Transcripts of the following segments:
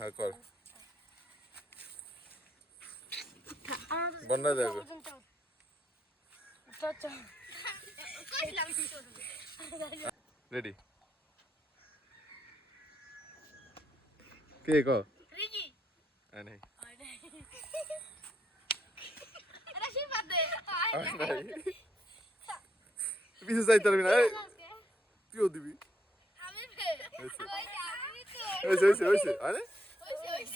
হ্যাঁ কর। বন্যা দেখো। রেডি কে ক? আয় নাই। পিছে পারবি না তুইও দিবি। হয়েছে। হয়েছে হয়েছে আয় নাই হ্যাঁ আয় নাই হ্যাঁ।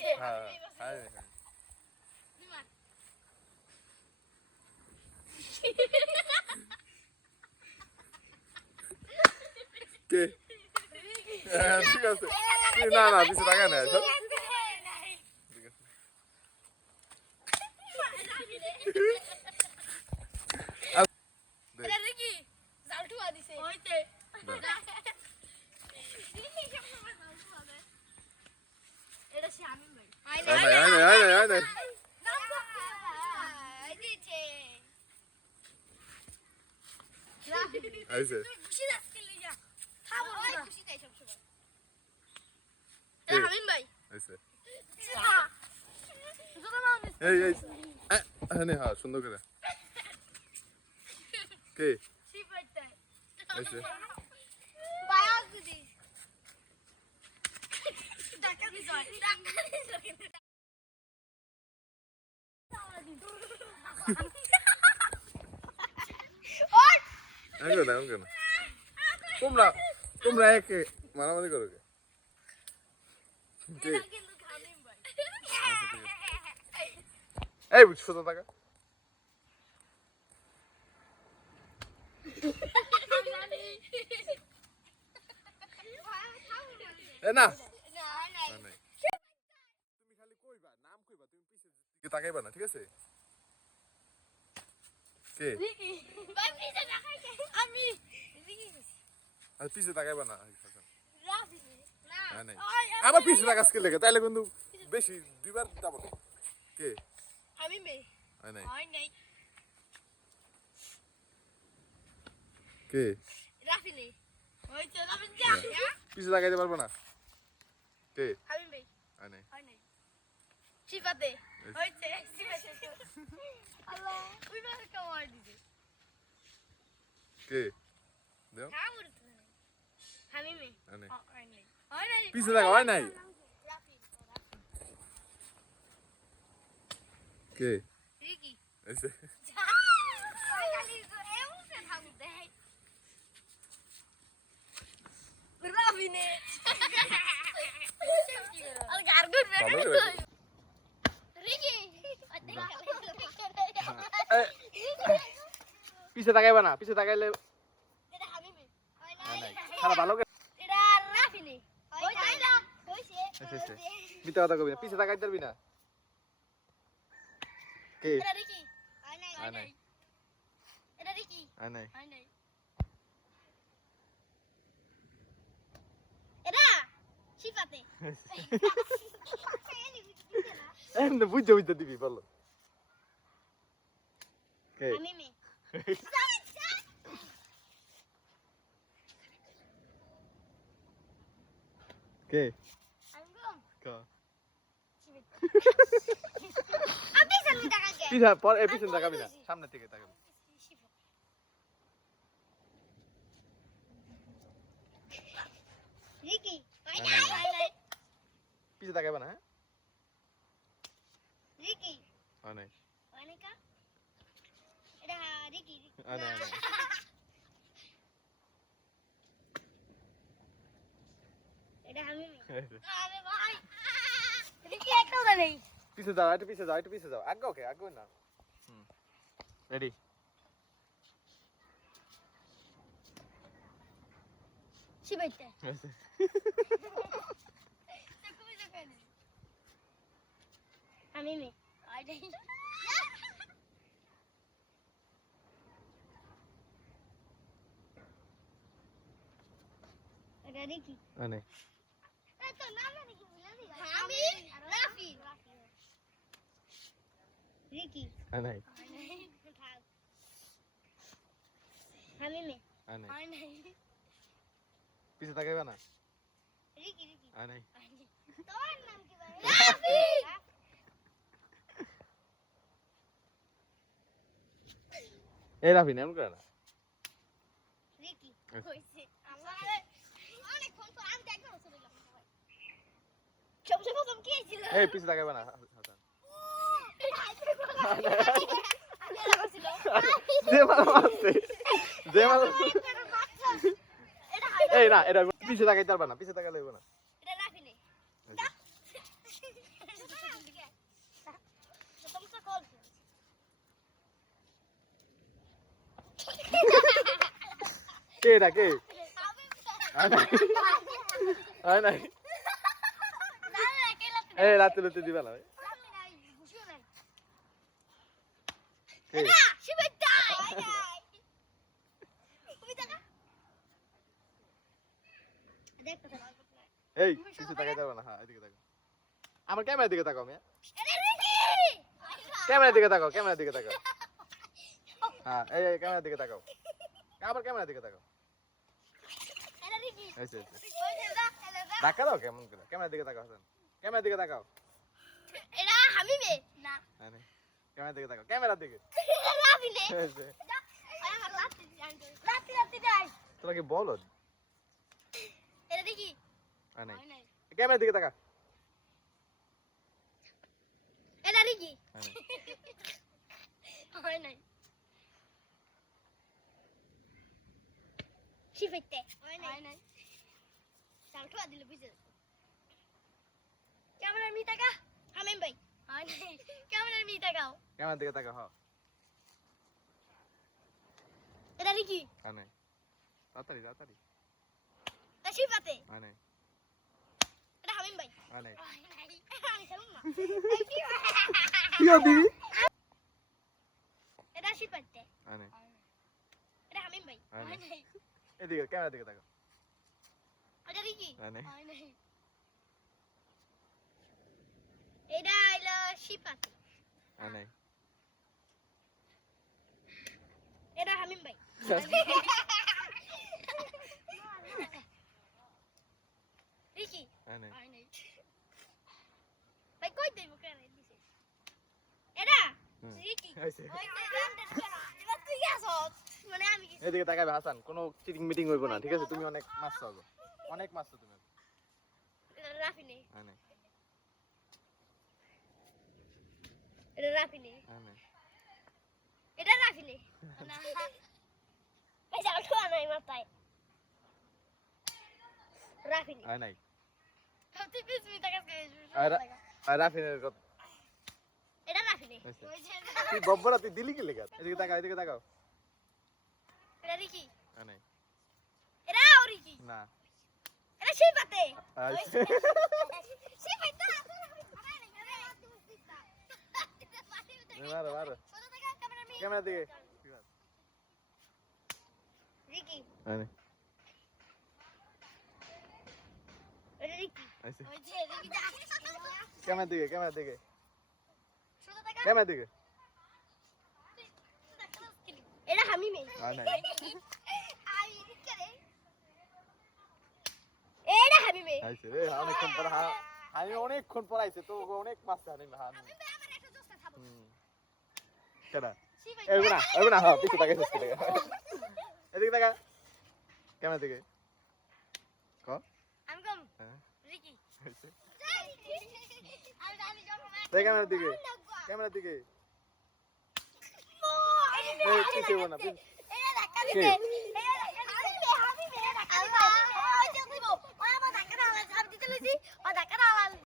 কে ঠিক আছে না না পিছে টাকা নেই সব ঠিক আছে আয় নাই আয় নাই আয় নাই আয় নাই আইছে আইছে এই এই হ্যাঁ হ্যাঁ সুন্দর করে কে আইছে এমন কেন এমন কেন তোমরা তোমরা একে মারামারি করো কে এই সোজা টাকা না। না, তুমি খালি কইবা নাম কইবা তুমি পিছে তাকাইবা না ঠিক আছে? কে? আমি আর পিছে তাকাইবা না হ্যাঁ। আবার পিছে তাকাস কে লেগে? তাইলে কিন্তু বেশি দুইবার যাব কে? আমি মেয়ে। হয় নাই। কে? রাফি নেই হইছে রাফি যা। পিছে তাকাইতে পারব না? কে? আমি মেয়ে। হয় নাই। হয় নাই। হইছে আল্লাহ ওই মাসে কামাই দিদি কে দেও হ্যাঁ বলতে আমি হয় নাই পিছে তাকা হয় নাই কে রিকি এসে ওই খালি এমন সে থামু দেই রাফি নে আর গার্গুন ভালো করে রিকি পিছে তাকাইবা না পিছে তাকাইলে এটা আমি মেয়ে হয় হয় নাই নাই। খারাপ ভালো করে এটা রাফি নে হইছে না হইছে এসে এসে মিথ্যা কথা কবি না পিছে তাকাইতে পারবি না। কে? এটা রিকি হয় নাই? হয় নাই। এটা রিকি হয় নাই। হয় নাই? এটা শিফাতে। এমনি বুঝতে বুঝতে দিবি বলো। কে? আমি মেয়ে কে? পিছনে তাকাবি না। সামনে থেকে তাকাবি। পিছে তাকাইবা না হ্যাঁ? রিকি। হয় তো নেই পিছে যাও একটু পিছে যাও একটু পিছে যাও। আগে ওকে আগে না। হুম। রেডি শিবাইতে। আমি মেয়ে। পিছে তাকে না। অনেক তোর নাম কি এই রাফি। নাম করে না। এই পিছে তাকাবে না, হাসান। যে মারা মারছে, যে মারা এই না, এটা পিছে তাকাই পারবা না, পিছে তাকালে হইব না। কে এটা, কে? আয় নাই। আয় নাই। এই রাতে রাতে দিবা না এই তাকাই হ্যাঁ এদিকে তাকাও। আমার ক্যামেরার দিকে তাকাও মিয়া। ক্যামেরার দিকে তাকাও ক্যামেরার দিকে তাকাও। হ্যাঁ এই এই ক্যামেরার দিকে তাকাও। আবার ক্যামেরার দিকে তাকাও। ধাক্কা দাও কেমন করে? ক্যামেরার দিকে তাকাও হাসান। ক্যামেরার দিকে তাকাও। এটা হামিমে না। হ্যাঁ ক্যামেরার দিকে তাকাও ক্যামেরার দিকে। তোরা কি বলো। এটা দেখি। হ্যাঁ ক্যামেরার দিকে তাকা এটা দেখি। হ্যাঁ হয় নাই। শিফাইতে। হয় নাই। হয় নাই। চালটো দিল বুঝে ক্যামেরার মি টাকা হামিম ভাই। হয় নাই ক্যামেরার মি টাকাও ক্যামেরার দিকে তাকাও হ্যাঁ এটা দেখি হ্যাঁ নাই। তাড়াতাড়ি তাড়াতাড়ি। তা শিফাতে। হ্যাঁ নাই। এটা হামিম ভাই। হ্যাঁ নাই। আমি খেলুম না কি হবি এটা হ্যাঁ নাই। এটা হামিম ভাই। হয় নাই। এদিকে ক্যামেরার দিকে তাকাও। এটা দেখি হ্যাঁ নাই। হয় নাই এটা হলো শিফাতে হ্যাঁ নাই। এটা হামিম ভাই। রিকি নাই। ভাই কই দেব কেন দিছে? এটা? হুম। এবার তুই আসছ মানে আমি কি এদিকে তাকাবে হাসান। কোনো চিটিং মিটিং হইব না ঠিক আছে? তুমি অনেক মাছ পাবো অনেক মাছ তুমি। রাফি নেই। এটা রাফি নেই হ্যাঁ। নাই এটা রাফি নেই না এই যাও তো নাই মাথায়। রাফি নেই হ্যাঁ নাই। তুই বিশ মিনিট আগে আর আর রাফিনের কথা এটা রাফি নেই হয়েছে। তুই বব্বরা তুই দিলি কি লেখা এদিকে তাকাও এদিকে তাকাও। এটা রিকি হ্যাঁ নাই। এটা রিকি না। এটা সেই পাতে। সেই পাতে। মারো মারো ক্যামেরা দিকে রিকি এটা যা ক্যামেরা দিকে ক্যামেরা দিকে ক্যামেরা দিকে এটা হামিমে হ্যাঁ নাই আমি রিকে আইছে রে অনেকক্ষণ পর আমি অনেকক্ষণ পর আইছে তো অনেক মাছ জানি না হ্যাঁ হামিমে আমার একটা দোস্ত থাকব হুম ভাই এই না এরকম না হ্যাঁ পিছু তাকে সুস্থ করে এদিকে তাকা। ক্যামেরা দিকে ক? আমি কম। হ্যাঁ। রিকি। ক্যামেরার দিকে ক্যামেরার দিকে এই পিছে না